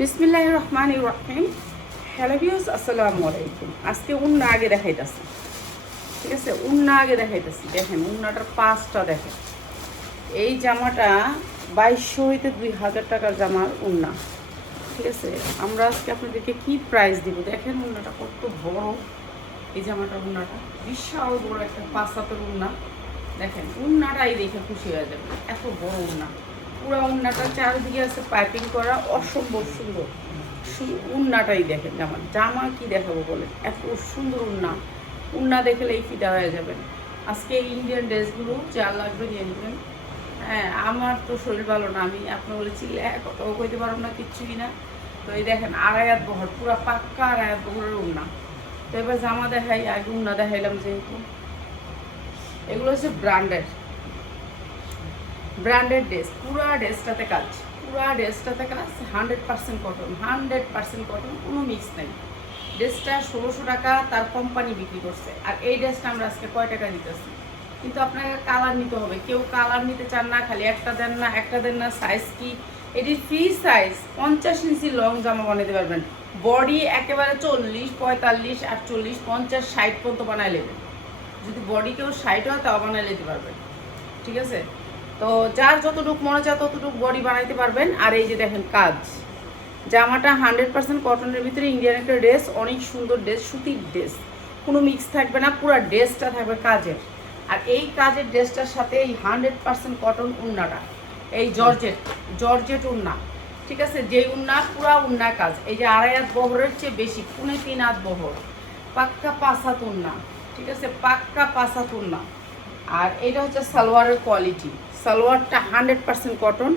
বিসমিল্লাহির রহমানির রহিম। Hello viewers, আসসালামু আলাইকুম। আজকে উন্না আগে দেখাইতেছি, ঠিক আছে? উন্না আগে দেখাইতেছি। দেখেন উন্নাটার পাঁচটা দেখেন। এই জামাটা 2200 হইতে 2000 টাকার জামার উন্না, ঠিক আছে? আমরা আজকে আপনাদেরকে কি প্রাইস দিব দেখেন। উন্নাটা কত বড়, এই জামাটার উন্নাটা বিশাল বড় একটা 5 হাতের উন্না। দেখেন উন্নাটাই দেখে খুশি হয়ে যাবে, এত বড় উন্না। পুরা উন্নাটা চারিদিকে আছে পাইপিং করা, অসম্ভব সুন্দর। উন্নাটাই দেখেন, জামা জামা কি দেখাবো বলেন, এত সুন্দর উন্না। উন্না দেখলেই ফিদা হয়ে যাবেন। আজকে ইন্ডিয়ান ড্রেসগুলো যা লাগবে নিয়ে নেবেন। হ্যাঁ, আমার তো শরীর ভালো না, আমি আপনি বলেছি কথাও কইতে পারবো না, কিচ্ছুই না। তো এই দেখেন আড়াইয়াত বহর, পুরা পাক্কা আড়াইয়াত বহরের উন্না। তো এবার জামা দেখাই, আগে উন্না দেখাইলাম যেহেতু। এগুলো হচ্ছে ব্র্যান্ডেড ড্রেস। পুরা ড্রেসটাতে কাজ, পুরা ড্রেসটাতে কাজ 100% কটন, 100% কটন, কোনো মিক্স নেই। ড্রেসটা 1600 টাকা তার কোম্পানি বিক্রি করছে। আর এই ড্রেসটা আমরা আজকে কয় টাকা দিতেছি? কিন্তু আপনাকে কালার নিতে হবে। কেউ কালার নিতে চান না, খালি একটা দেন না, একটা দেন না। সাইজ কি? এটি ফ্রি সাইজ, 50 ইঞ্চি লং জামা বানাতে পারবেন। বডি একেবারে 40, 45, 48, 50, 60 পর্যন্ত বানায় নেবেন। যদি বডি কেউ 60 হয় তাও বানায় নিতে পারবেন, ঠিক আছে? তো যার যতটুকু মনে চায় ততটুকু বডি বানাইতে পারবেন। আর এই যে দেখেন কাজ, জামাটা 100% কটনের ভিতরে ইন্ডিয়ান একটা ড্রেস, অনেক সুন্দর ড্রেস, সুতির ড্রেস, কোনো মিক্স থাকবে না, পুরো ড্রেসটা থাকবে কাজের। আর এই কাজের ড্রেসটার সাথে এই 100% কটন উন্নাটা, এই জর্জেট উন্না, ঠিক আছে? যেই উন্না পুরা উন্না কাজ, এই যে আড়াই হাত বহরের চেয়ে বেশি, 3.5 হাত বহর, পাক্কা 5 হাত উন্না, ঠিক আছে? পাক্কা 5 হাত উন্না। আর এটা হচ্ছে সালোয়ারের কোয়ালিটি, সালোয়ারটা 100% কটন,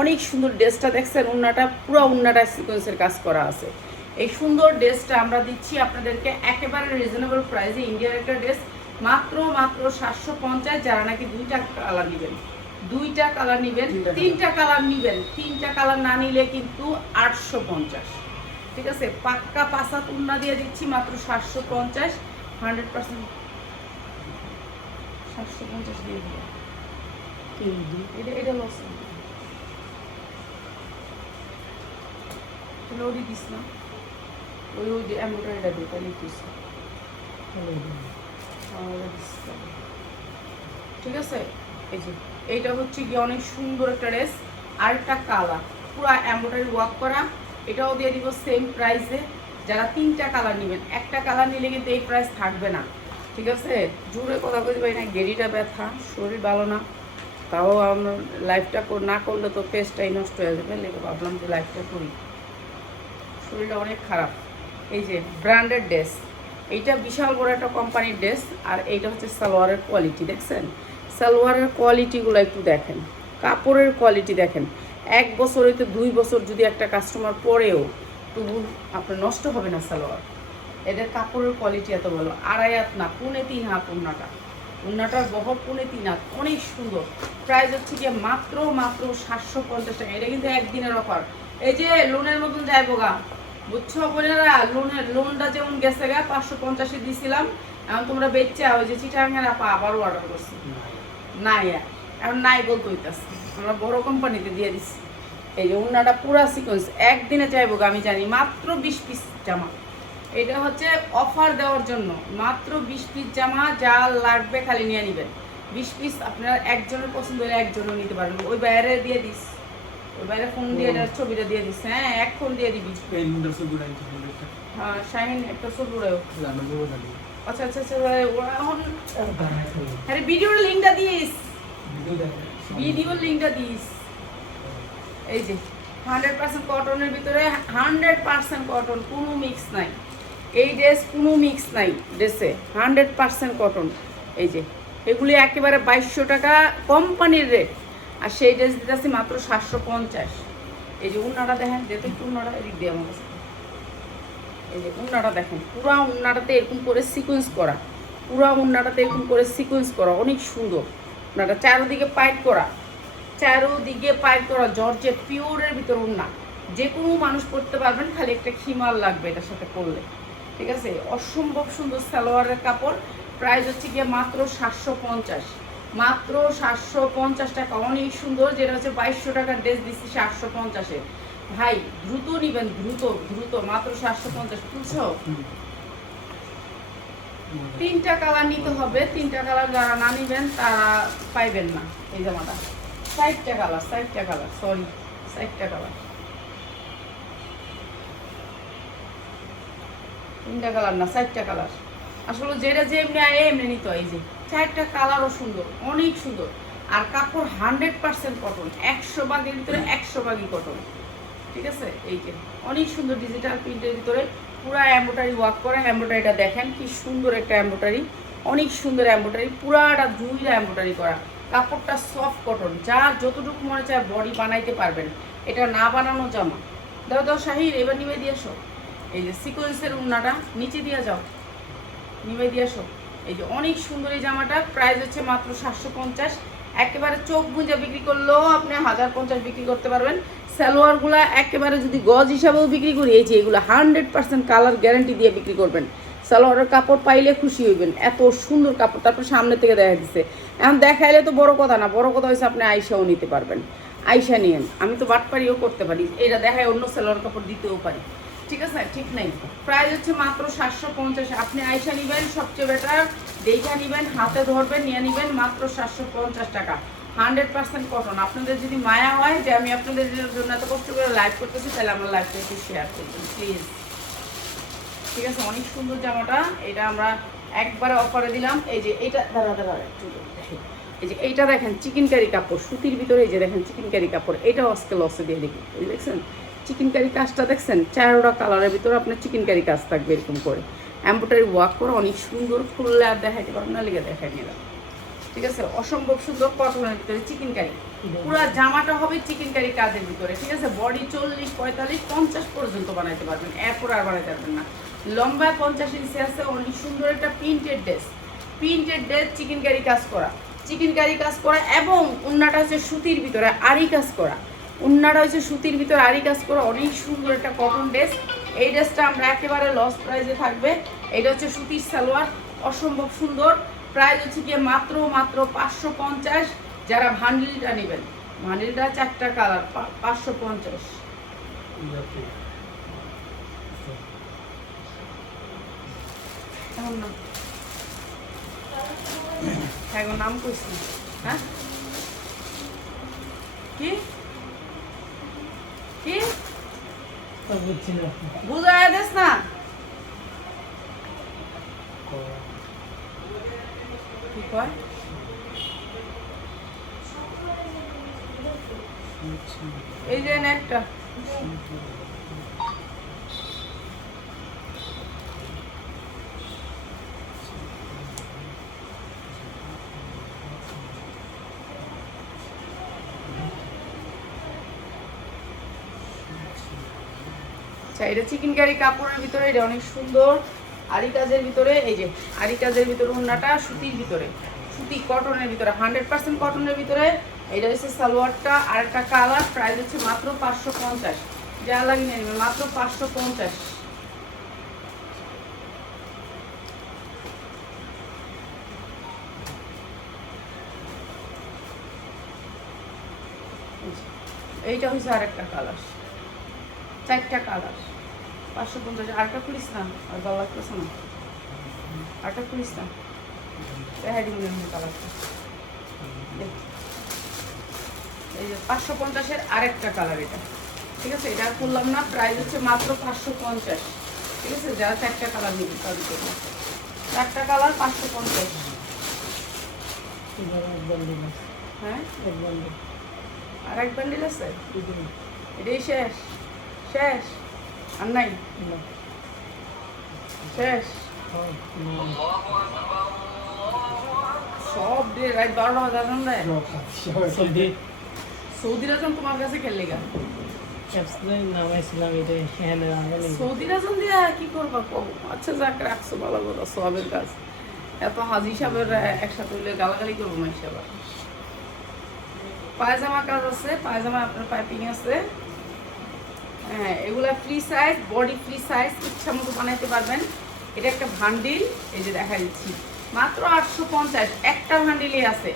অনেক সুন্দর ড্রেসটা দেখছেন। উন্নাটা পুরো উন্নাটা সিকোয়েন্সের কাজ করা আছে। এই সুন্দর ড্রেসটা আমরা দিচ্ছি আপনাদেরকে একেবারে রিজনেবল প্রাইসে। ইন্ডিয়ার একটা ড্রেস, মাত্র 750। যারা নাকি দুইটা কালার নেবেন, তিনটা কালার নেবেন, তিনটা কালার না নিলে কিন্তু 850, ঠিক আছে? পাক্কা 5 হাত উন্না দিয়ে দিচ্ছি মাত্র 750, 100%। 750 দিয়ে দিলাম। এটা লস ওই দিস না, ওই যে এমব্রয়ডারিটা দিয়ে তাহলে দিস, ঠিক আছে? এই যে এইটা হচ্ছে কি অনেক সুন্দর একটা ড্রেস। আর একটা কালার পুরো এমব্রয়ডারি ওয়ার্ক করা, এটাও দিয়ে দিব সেম প্রাইসে। যারা তিনটা কালার নেবেন, একটা কালার নিলে কিন্তু এই প্রাইস থাকবে না, ঠিক আছে? জোরে কথা বলতে পারি না, গেরিটা ব্যথা, শরীর ভালো না। তাও আমরা লাইফটা না করলে তো পেজটাই নষ্ট হয়ে যাবে, লেগে ভাবলাম যে লাইফটা করি। শরীরটা অনেক খারাপ। এই যে ব্র্যান্ডেড ড্রেস, এইটা বিশাল বড় একটা কোম্পানির ড্রেস। আর এইটা হচ্ছে সালোয়ারের কোয়ালিটি, দেখছেন? সালোয়ারের কোয়ালিটিগুলো একটু দেখেন, কাপড়ের কোয়ালিটি দেখেন। 1 বছর হইতে 2 বছর যদি একটা কাস্টমার পরেও তবু আপনার নষ্ট হবে না সালোয়ার। এদের কাপড়ের কোয়ালিটি এত ভালো। আড়াই হাত না, 3.5 হাত উন্নাটা, উন্নাটার বহর 3.5 হাত, অনেক সুন্দর। প্রাইস হচ্ছে গিয়ে মাত্র 750 টাকা। এটা কিন্তু একদিনের অফার। এই যে লোনের মতন যাইবো গা, বুঝছো বোনেরা? লোনটা যেমন গেছে গা, 550 দিছিলাম, এখন তোমরা বেচা ওই যে চিটাঙ্গের আপা আবারও অর্ডার করছি। নাই এখন নাই বলতে হইতাছে, আমরা বড় কোম্পানিতে দিয়ে দিচ্ছি। এই যে উন্নাটা পুরা সিকোয়েন্স, একদিনে চাইবো আমি জানি। মাত্র 20 পিস জামা, এটা হচ্ছে অফার দেওয়ার জন্য। মাত্র 20 পিস জামা, যা লাগবে খালি নিয়ে নেবেন। 20 পিস আপনার একজনের পছন্দ হলে একজনও নিতে পারবেন। ওই বাইরে দিয়ে দিস, ওই বাইরে ফোন দিয়ে ছবিটা দিয়ে দিস। হ্যাঁ, এক ফোন দিয়ে দিবি। হ্যাঁ শাহিন একটা ছবি উড়াও। আচ্ছা আচ্ছা আচ্ছা, ওরা এখন আরে ভিডিওর লিঙ্কটা দিস, ভিডিওর লিঙ্কটা দিস। এই যে 100% কটনের ভিতরে, 100% কটন, কোনো মিক্স নাই। এই ড্রেস কোনো মিক্স নাই ড্রেসে, 100% কটন। এই যে এগুলি একেবারে 2200 টাকা কোম্পানির রেট। আর সেই ড্রেস দিতেছি মাত্র 750। এই যে উন্নাটা দেখেন, যেহেতু উন্নাটা এদিক দিয়ে আমার কাছে, এই যে উন্নাটা দেখেন, পুরা উন্নাটাতে এরকম করে সিকোয়েন্স করা, পুরা উন্নাটাতে এরকম করে সিকোয়েন্স করা, অনেক সুন্দর। উন্নাটা চারোদিকে পাইট করা, চারোদিকে পাইট করা, জর্জেট পিওরের ভিতর উন্না। যে কোনো মানুষ পরতে পারবেন, খালি একটা খিমাল লাগবে এটার সাথে পরলে, ঠিক আছে? অসম্ভব সুন্দর সালোয়ারের কাপড়। প্রাইস হচ্ছে গিয়ে মাত্র 750, মাত্র 750 টাকা। অনেক সুন্দর, যেটা হচ্ছে 2200 টাকার ড্রেস দিচ্ছি 750-এ। ভাই দ্রুত নিবেন, দ্রুত দ্রুত, মাত্র 750। বুঝছো? 3টা কালার নিতে হবে, 3টা কালার যারা না নিবেন তারা পাইবেন না এই জামাটা। 4টা কালার, 4টা কালার, সরি 4টা কালার, 3টা কালার না 4টা কালার। আসলে যেটা যে এমনি আয় এমনি নিতে হয়। এই যে 4টা কালারও সুন্দর, অনেক সুন্দর। আর কাপড় 100% কটন, 100 ভাগের ভিতরে 100 ভাগই কটন। ঠিক আছে? এই যে অনেক সুন্দর ডিজিটাল প্রিন্টের ভিতরে পুরা এমব্রয়ডারি ওয়ার্ক করা। এমব্রয়ডারিটা দেখেন কি সুন্দর একটা এমব্রয়ডারি, অনেক সুন্দর এমব্রয়ডারি, পুরাটা জুইরা এমব্রয়ডারি করা। কাপড়টা সফট কটন, যার যতটুকু মনে চায় বডি বানাইতে পারবেন। এটা না বানানো জামা। দাও দাও শাহির, এবার নিবে দিয়ে আসো। এই যে সিকোয়েন্সের উন্নাটা নিচে দিয়ে যাও, নিবে দিয়ে আসো। এই যে অনেক সুন্দর এই জামাটা, প্রাইস হচ্ছে মাত্র 750। একেবারে চোখ বুঝে বিক্রি করলেও আপনি 1050 বিক্রি করতে পারবেন। সালোয়ারগুলো একেবারে যদি গজ হিসাবেও বিক্রি করি, এই যে এগুলো 100% কালার গ্যারান্টি দিয়ে বিক্রি করবেন। সালোয়ারের কাপড় পাইলে খুশি হইবেন, এত সুন্দর কাপড়। তারপর সামনে থেকে দেখা দিচ্ছে, এখন দেখাইলে তো বড় কথা না, বড় কথা হয়েছে আপনি আইসাও নিতে পারবেন। আইসা নিয়েন, আমি তো বাটপারিও করতে পারি, এটা দেখায় অন্য সালোয়ার কাপড় দিতেও পারি। ঠিক আছে? ঠিক নাই, প্রাইস হচ্ছে মাত্র 750। আপনি আইসা নিবেন, সবচেয়ে বেটার দেখা নিবেন, হাতে ধরবেন, নিয়ে নিবেন মাত্র 750 টাকা। 100% কটন। আপনাদের যদি মায়া হয় যে আমি আপনাদের জন্য এত কষ্ট করে লাইভ করতেছি, তাহলে আমার লাইভটা একটু শেয়ার করবেন প্লিজ। ঠিক আছে? অনেক সুন্দর জামাটা, এটা আমরা একবারে অফারে দিলাম। এই যে এইটা দাঁড়া দাঁড়া একটু দেখি, এই যে এইটা দেখেন চিকেন কারি কাপড়, সুতির ভিতরে। এই যে দেখেন চিকেন কারি কাপড়, এটাও আজকে লসে দিয়ে দেখি। এই দেখছেন চিকেন কারি কাজটা দেখছেন, 4টা কালারের ভিতরে আপনার চিকেন কারি কাজ থাকবে এরকম করে। এমব্রয়ডারি ওয়ার্ক করে অনেক সুন্দর, খুললে আর দেখাইতে পারবেন না, লেগে দেখাই নিলাম। ঠিক আছে? অসম্ভব সুন্দর কটনের ভিতরে চিকেন কারি, পুরো জামাটা হবে চিকেন কারি কাজের ভিতরে। ঠিক আছে? বডি 40, 45, 50 পর্যন্ত বানাইতে পারবেন, এরপর আর বানাইতে পারবেন না। লম্বা 50 ইঞ্চি আছে। অনেক সুন্দর একটা printed dress, printed dress chikankari কাজ করা, চিকেন কারি কাজ করা। এবং উন্নাটা হচ্ছে সুতির ভিতরে আরি কাজ করা, উন্নাটা হচ্ছে সুতির ভিতরে আরি কাজ করা। অনেক সুন্দর একটা কটন ড্রেস। এই ড্রেসটা আমরা একেবারে লস প্রাইসে থাকবে। এটা হচ্ছে সুতির সালোয়ার, অসম্ভব সুন্দর। প্রাইস হচ্ছে গিয়ে মাত্র 550। যারা ভান্ডিলটা নেবেন, ভান্ডিলটা 4টা কালার, 550। এখন না, এখন নাম কইছি। হ্যাঁ কি কি বুঝায় দেস না, কি কয়? এই যে একটা আচ্ছা, এটা চিকেন কারি কাপড়ের ভিতরে, এটা অনেক সুন্দর আরি কাজের ভিতরে। এই যে আরি কাজের ভিতরে ওড়নাটা সুতির ভিতরে, সুতি কটনের ভিতরে, 100% কটনের ভিতরে। এটা হচ্ছে সালোয়ারটা, আর একটা কালার। প্রাইস হচ্ছে মাত্র 550। যা লাগে নিয়ে নেবে, মাত্র 550। এইটা হচ্ছে আরেকটা কালার, 4টা কালার, 550। আরেকটা খুলিস না, আর ভালো লাগতেছে না, আরেকটা খুলিস না। কালারটা এই যে 550-এর আরেকটা কালার এটা। ঠিক আছে? এটা খুললাম না, প্রাইস হচ্ছে মাত্র 550। ঠিক আছে? যারা 4টা কালার নেবে তাদের জন্য 4টা কালার 550। হ্যাঁ, আর এক বান্ডিল আছে, এটাই শেষ, শেষ আর নাই, শেষ সব দিয়ে। রাত 12টা বাজে সৌদি রাজন তোমার কাছে খেললে গা সৌদি রাজন দিয়া কি করবা কম? আচ্ছা যাক, রাখছো ভালো কথা, সবের কাজ। এত হাজি সাহেবের একসাথে হইলে গালাগালি করবো না হিসাবে। পায়জামা কাজ আছে, পায়জামা আপনার পাইপিং আছে। হ্যাঁ, এগুলা free size, body free size, ইচ্ছা মতো বানাইতে পারবেন। এটা একটা ভান্ডিল, এই যে দেখা দিচ্ছি, মাত্র 850। একটা ভান্ডিলই আছে,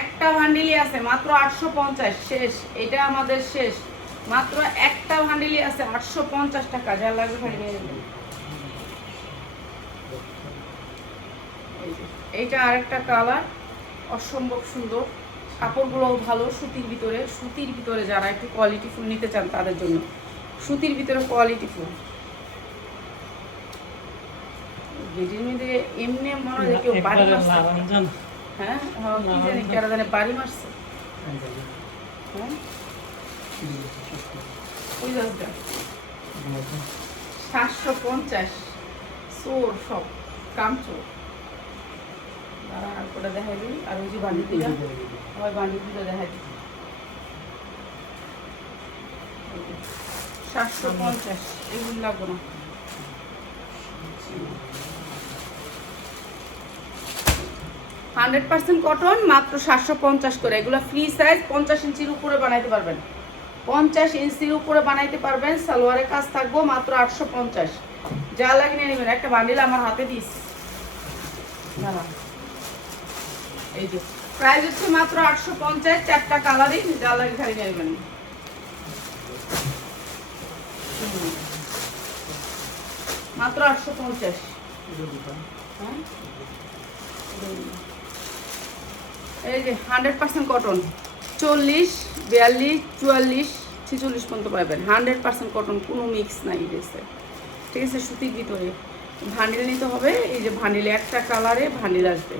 একটা ভান্ডিলই আছে, মাত্র 850। শেষ, এটা আমাদের শেষ। মাত্র একটা বান্ডিলই আছে 850 টাকা, যা লাগবে খালি নিয়ে নেবেন। এইটা আরেকটা কালার, অসম্ভব সুন্দর, কাপড়গুলোও ভালো, সুতির ভিতরে যারা একটু কোয়ালিটি ফুল নিতে চান তাদের জন্য, সুতির ভিতরে কোয়ালিটি ফুল। গেটির মধ্যে এমনি মনে হয় কেউ বাড়ি মারছে। হ্যাঁ কি জানি কেরা জানে বাড়ি মারছে। হ্যাঁ ওই জায়গাটা 750 চোর, সব কামচোর। দাঁড়া আর কোটা দেখাই দিই। আর ওই যে বান্ডিলটা, আমার বান্ডিলটা দেখাই দিই। 750, এগুলো লাগবো না। হান্ড্রেড পার্সেন্ট কটন, মাত্র 750 করে। এগুলো ফ্রি সাইজ, 50 ইঞ্চির উপরে বানাইতে পারবেন, 50 ইঞ্চির উপরে বানাইতে পারবেন। সালোয়ারের কাজ থাকবো মাত্র 850। যা লাগে নিয়ে নেবেন। একটা বান্ডিল আমার হাতে দিস, এই যে প্রাইস হচ্ছে মাত্র 850, 4টা কালারই, যা লাগে খালি নিয়ে নেবেন। মাত্র 850। হ্যাঁ এই যে 100% কটন, 40, 42, 44, 46 পর্যন্ত পাবেন। 100% কটন, কোনো মিক্স নাই ড্রেসে, ঠিক আছে। সুতির ভিতরে ভান্ডিল নিতে হবে। এই যে ভান্ডিলে একটা কালারে ভান্ডিল আসবে,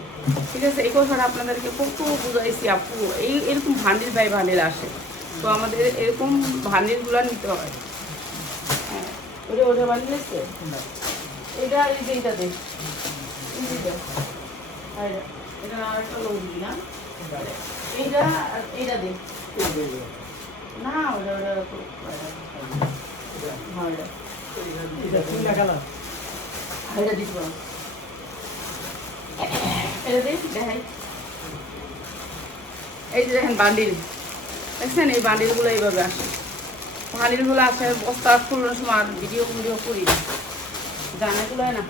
ঠিক আছে। এই কথাটা আপনাদেরকে কত বুঝাইছি আপু, এরকম ভান্ডিল বাই ভান্ডিল আসে, তো আমাদের এরকম ভান্ডিলগুলো নিতে হয়। হ্যাঁ ওটা ভান্ডিল আছে, এটা এই যে এইটা দেখ, এটা আর একটা লোক দিবি না, এইটা এইটা দেখ না, ওটা এটা দিব, এটা দেখ দেখাই। এই যে দেখেন বান্ডিল, দেখছেন এই বান্ডিলগুলো এইভাবে আসে। বান্ডিলগুলো আসে, বস্তা খুলনোর সময় আর ভিডিও করি জানাগুলো না।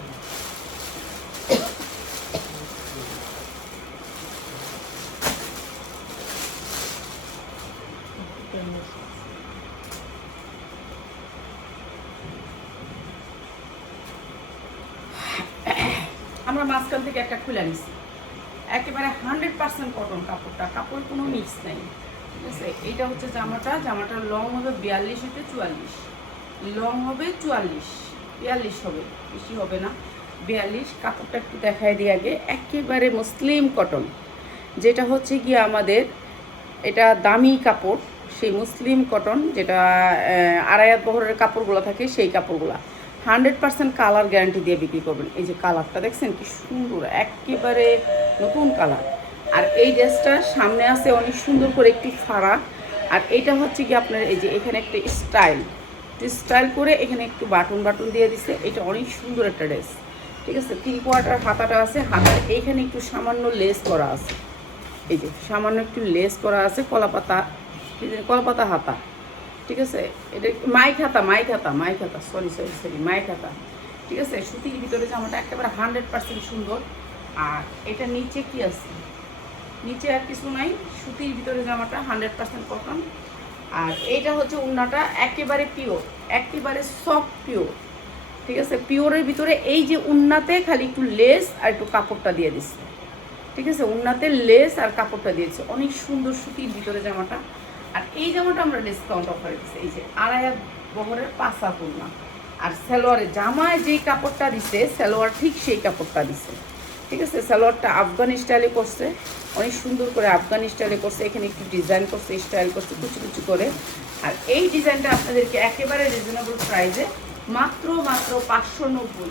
আমরা মাঝখান থেকে একটা খুলে নিছি, একেবারে 100% কটন কাপড়টা, কাপড় কোনো মিক্স নেই, ঠিক আছে। এইটা হচ্ছে জামাটার লং হবে 42 হতে 44, লং হবে 44, 42 হবে, বেশি হবে না, 42। কাপড়টা একটু দেখাই দিই আগে, একেবারে মুসলিম কটন, যেটা হচ্ছে গিয়ে আমাদের এটা দামি কাপড়, সেই মুসলিম কটন, যেটা আড়াইয়াত বহরের কাপড়গুলো থাকে, সেই কাপড়গুলা 100% কালার গ্যারান্টি দিয়ে বিক্রি করবেন। এই যে কালারটা দেখছেন কি সুন্দর, একেবারে নতুন কালার। আর এই ড্রেসটার সামনে আছে অনেক সুন্দর করে একটি ফাড়া, আর এটা হচ্ছে কি আপনার এই যে এখানে একটা স্টাইল করে এখানে একটু বাটন দিয়ে দিছে। এটা অনেক সুন্দর একটা ড্রেস, ঠিক আছে। 3/4 হাতাটা আছে, হাতার এইখানে একটু সামান্য লেস করা আছে, এই যে সামান্য একটু লেস করা আছে, কলাপাতা হাতা, ঠিক আছে। এটা মাইক হাতা, সরি মাইক হাতা, ঠিক আছে। সুতির ভিতরে জামাটা একেবারে 100% সুন্দর। আর এটা নিচে কি আছে, নিচে আর কিছু নাই, সুতির ভিতরে জামাটা 100% কটন। আর এইটা হচ্ছে ওড়নাটা, একেবারে পিওর, একেবারে সফট পিওর, ঠিক আছে। পিওরের ভিতরে এই যে ওড়নাতে খালি একটু লেস আর একটু কাপড়টা দিয়ে দিচ্ছে, ঠিক আছে। ওড়নাতে লেস আর কাপড়টা দিয়েছে, অনেক সুন্দর সুতির ভিতরে জামাটা। আর এই জামাটা আমরা ডিসকাউন্ট অফারে দিচ্ছি, এই যে আড়াইয়াত বহরের পাঁচা ওড়না। আর সালোয়ারে জামায় যেই কাপড়টা দিছে, সালোয়ার ঠিক সেই কাপড়টা দিছে, ঠিক আছে। সালোয়ারটা আফগান স্টাইলে করছে, অনেক সুন্দর করে আফগান স্টাইলে করছে, এখানে একটু ডিজাইন করছে, স্টাইল করছে কুচি করে। আর এই ডিজাইনটা আপনাদেরকে একেবারে রিজনেবল প্রাইসে মাত্র 590,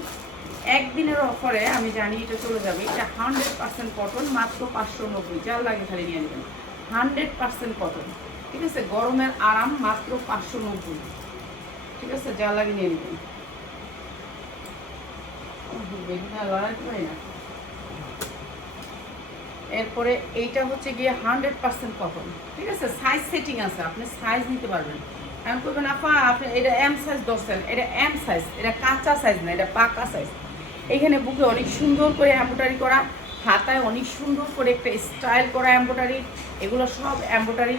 একদিনের অফারে, আমি জানি এটা চলে যাবে। এটা 100% কটন, মাত্র 590, যার লাগে খালি নিয়ে নেবেন। 100% কটন, ঠিক আছে। গরমের আরাম, মাত্র 590, ঠিক আছে, যার লাগে নিয়ে নেবেন। এরপরে এইটা হচ্ছে গিয়ে 100% কটন, ঠিক আছে। সাইজ সেটিং আছে, আপনি সাইজ নিতে পারবেন। আমি করবেন আপা আপনি এটা এম সাইজ 10, এটা এম সাইজ, এটা কাঁচা সাইজ না, এটা পাকা সাইজ। এখানে বুকে অনেক সুন্দর করে এমব্রয়ডারি করা, হাতায় অনেক সুন্দর করে একটা স্টাইল করা এমব্রয়ডারি, এগুলো সব এমব্রয়ডারি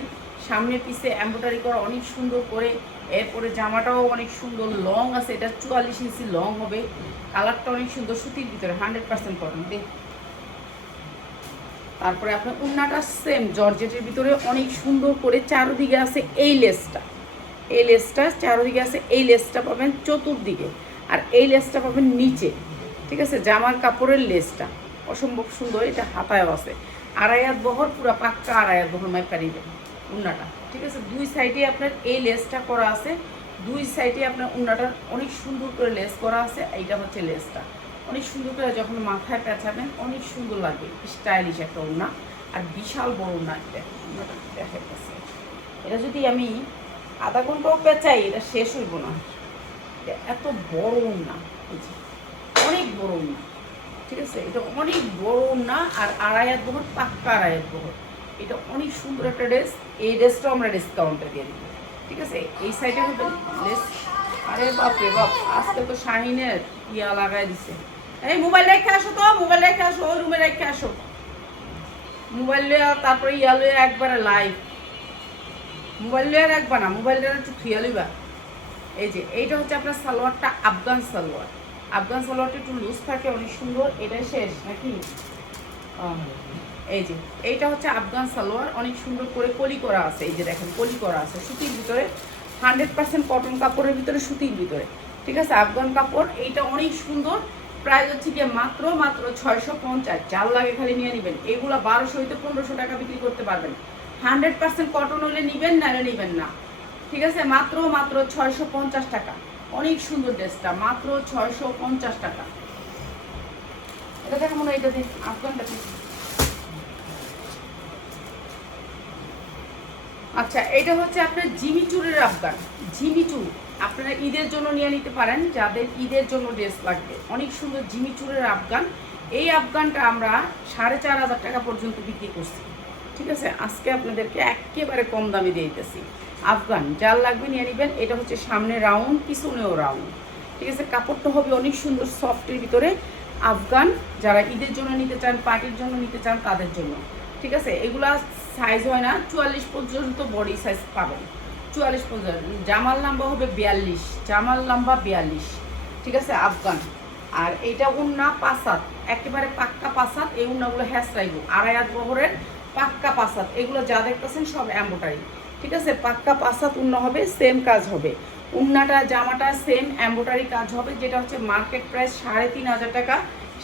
সামনে পিছে এমব্রয়ডারি করা অনেক সুন্দর করে। এরপরে জামাটাও অনেক সুন্দর লং আছে, এটা 44 ইঞ্চি লং হবে। কালারটা অনেক সুন্দর, সুতির ভিতরে 100% কটন। তারপরে আপনার ওড়নাটা সেম জর্জেটের ভিতরে অনেক সুন্দর করে চারদিকে আছে এই লেসটা, এই লেসটা চারদিকে আছে, এই লেসটা পাবেন চতুর্দিকে, আর এই লেসটা পাবেন নিচে। ঠিক আছে, জামার কাপড়ের লেসটা অসম্ভব সুন্দর। এটা হাতায়ও আছে, আড়াইয়াত বহর, পুরো পাক্কা আড়াইয়াত বহর মাইপা নেবেন ওড়নাটা। ঠিক আছে, দুই সাইডে আপনার এই লেসটা করা আছে, দুই সাইডে আপনার ওড়নাটার অনেক সুন্দর করে লেস করা আছে। এইটা হচ্ছে লেসটা, অনেক সুন্দর করে যখন মাথায় পেঁচাবেন অনেক সুন্দর লাগবে, স্টাইলিশ একটা ওড়না। আর বিশাল বড় ওড়না, দেখা গেছে এটা যদি আমি আধা ঘন্টাও পেঁচাই এটা শেষ হইব না, এত বড় ওড়না, অনেক বড় ওড়না। ঠিক আছে, এটা অনেক বড় ওড়না আর আড়াইয়াত বহর, পাক্কা আড়াইয়াত বহর। এটা অনেক সুন্দর একটা ড্রেস। এই ড্রেসটাও আমরা ডিসকাউন্টে দিয়ে দিই। ঠিক আছে, এই সাইডে হবে ড্রেস। আরে বাপরে বাপ, আজকে তো শাহিনের ইয়া লাগাই দিছে। এই মোবাইল রেখে আসো, তো মোবাইল রেখে আসো, ওই রুমে রেখে আসো মোবাইল লিয়া, তারপরে ইয়া লিয়া একবারে লাইভ। মোবাইল লিয়া রাখবা না, মোবাইল লিয়া একটু থুয়া লইবা। এই যে এইটা হচ্ছে আপনার সালোয়ারটা আফগান সালোয়ার। আফগান সালোয়ারটা একটু লুজ থাকে, অনেক সুন্দর। এটাই শেষ নাকি? এই যে এইটা হচ্ছে আফগান সালোয়ার, অনেক সুন্দর করে কলি করা আছে। এই যে দেখেন কলি করা আছে সুতির ভিতরে, 100% কটন কাপড়ের ভিতরে, সুতির ভিতরে। ঠিক আছে, আফগান কাপড়। এইটা অনেক সুন্দর। প্রাইস হচ্ছে গিয়ে মাত্র 650। যার লাগে খালি নিয়ে নেবেন। এগুলো 1200 হইতে 1500 টাকা বিক্রি করতে পারবেন। 100% কটন হলে নেবেন, নাহলে নেবেন না। ঠিক আছে, মাত্র 650 টাকা। অনেক সুন্দর ড্রেসটা, মাত্র 650 টাকা। এটা দেখো মনে হয় এটা দিন, আফগানটা দিন। আচ্ছা, এটা হচ্ছে আপনার জিমিচুরের আফগান। জিমিচুর আপনারা ঈদের জন্য নিয়ে নিতে পারেন, যাদের ঈদের জন্য ড্রেস লাগবে। অনেক সুন্দর জিমিচুরের আফগান। এই আফগানটা আমরা 4500 টাকা পর্যন্ত বিক্রি করছি। ঠিক আছে, আজকে আপনাদেরকে একেবারে কম দামে দিয়ে দিতেছি। আফগান যার লাগবে নিয়ে নেবেন। এটা হচ্ছে সামনে রাউন্ড, পিছনেও রাউন্ড। ঠিক আছে, কাপড়টা হবে অনেক সুন্দর সফটের ভিতরে। আফগান যারা ঈদের জন্য নিতে চান, পার্টির জন্য নিতে চান, তাদের জন্য। ঠিক আছে, এগুলা সাইজ হয় না, 44 পর্যন্ত বডি সাইজ পাবেন। 44 পর্যন্ত। জামার লম্বা হবে 42, জামার লম্বা 42। ঠিক আছে, আফগান। আর এইটা উন্না পাসাত, একেবারে পাক্কা পাসাত। এই উন্নাগুলো হ্যাসরাইব, আড়াইয়াত বহরের পাক্কা পাসাত। এগুলো যা দেখতেছেন সব এমব্রয়ডারি। ঠিক আছে, পাক্কা পাসাত উন্না হবে, সেম কাজ হবে। উন্নাটা জামাটা সেম এমব্রয়ডারি কাজ হবে। যেটা হচ্ছে মার্কেট প্রাইস 3500 টাকা,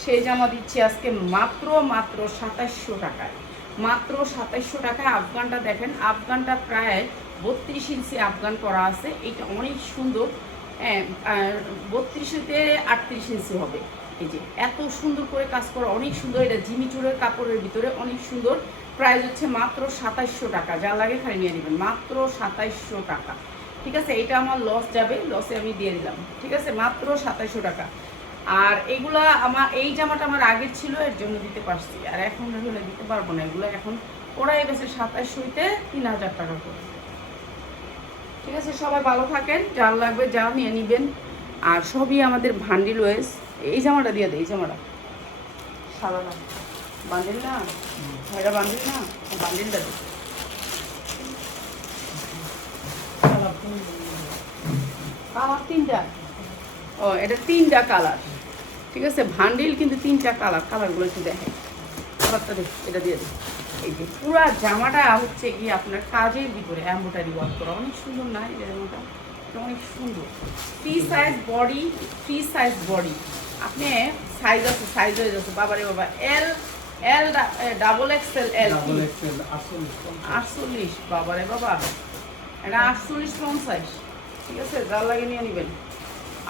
সেই জামা দিচ্ছি আজকে মাত্র 2700 টাকায়। মাত্র 2700 টাকায়। আফগানটা দেখেন, আফগানটা প্রায় 32 ইঞ্চি আফগান করা আছে। এটা অনেক সুন্দর, 32-তে 38 ইঞ্চি হবে। এই যে এত সুন্দর করে কাজ করা, অনেক সুন্দর। এটা জিমিচুরের কাপড়ের ভিতরে অনেক সুন্দর। প্রাইস হচ্ছে মাত্র 2700 টাকা। যা লাগে খালি নিয়ে নেবেন, মাত্র 2700 টাকা। ঠিক আছে, এটা আমার লস যাবে, লসে আমি দিয়ে দিলাম। ঠিক আছে, মাত্র 2700 টাকা। আর এগুলা আমার, এই জামাটা আমার আগের ছিল, এর জন্য দিতে পারছি। আর এখন হলে দিতে পারবো না। এগুলো এখন ওরাই গেছে 2700 হইতে 3000 টাকা করে। ঠিক আছে, সবাই ভালো থাকেন। যার লাগবে যা নিয়ে নেবেন। আর সবই আমাদের ভান্ডিল ওয়েস। এই জামাটা দিয়ে দেয়, এই জামাটা সাদা না, বান্ডিল না, এটা বান্ডিল না, বান্ডিলটা দিই। কালার 3টা, ও এটা 3টা কালার। ঠিক আছে, ভান্ডিল কিন্তু 3টা কালার। কালারগুলো একটু দেখেন, কালারটা দেখ, এটা দিয়ে দিই। এই যে পুরা জামাটা হচ্ছে কি আপনার কাজের ভিতরে এমব্রয়ডারি ওয়ার্ক করা, অনেক সুন্দর না? এই জামাটা অনেক সুন্দর। Free size body, free size body. আপনি সাইজ আছে, সাইজ হয়ে যাচ্ছে বাবারে বাবা। এল এল ডাবল এক্সেল, এল 48 বাবারে বাবা। এটা 48-50। ঠিক আছে, যার লাগে নিয়ে নেবেন।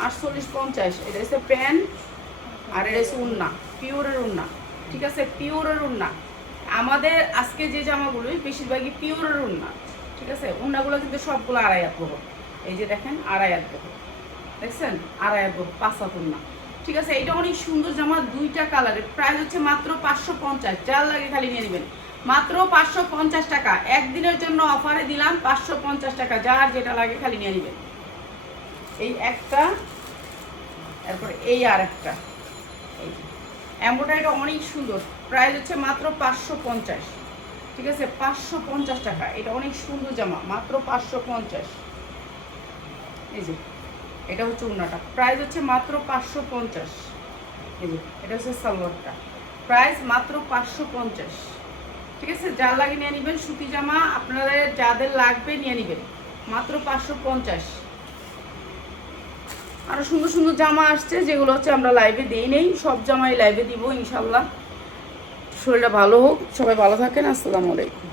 48-50। এটা হচ্ছে প্যান্ট, আর এটা হচ্ছে উন্না, পিওরের উন্না। ঠিক আছে, পিওরের উন্না। আমাদের আজকে যে জামাগুলো বেশিরভাগই পিওরের উন্না। ঠিক আছে, উন্নাগুলো কিন্তু সবগুলো আড়াইয়াত বহর। এই যে দেখেন আড়াইয়াত বহর, দেখছেন আড়াইয়াত বহর, পাঁচাত উন্না। ঠিক আছে, এটা অনেক সুন্দর জামা, 2টা কালারের। প্রাইস হচ্ছে মাত্র 550। যার লাগে খালি নিয়ে নেবেন, মাত্র 550 টাকা। একদিনের জন্য অফারে দিলাম 550 টাকা। যার যেটা লাগে খালি নিয়ে নেবেন। এই একটা, তারপরে এই আর একটা। এই এমব্রয়ডারিটা অনেক সুন্দর। প্রাইস হচ্ছে মাত্র 550। ঠিক আছে, 550 টাকা। এটা অনেক সুন্দর জামা, মাত্র 550। এই যে এটা হচ্ছে ওড়নাটা, প্রাইস হচ্ছে মাত্র 550। এই যে এটা হচ্ছে সালোয়ারটা, প্রাইস মাত্র 550। ঠিক আছে, যার লাগে নিয়ে নেবেন, সুতি জামা আপনাদের যাদের লাগবে নিয়ে নেবেন, মাত্র 550। আরও সুন্দর সুন্দর জামা আসছে, যেগুলো হচ্ছে আমরা লাইভে দিই নেই, সব জামাই লাইভে দিব ইনশাল্লাহ। শরীরটা ভালো হোক, সবাই ভালো থাকেন, আসসালামু আলাইকুম।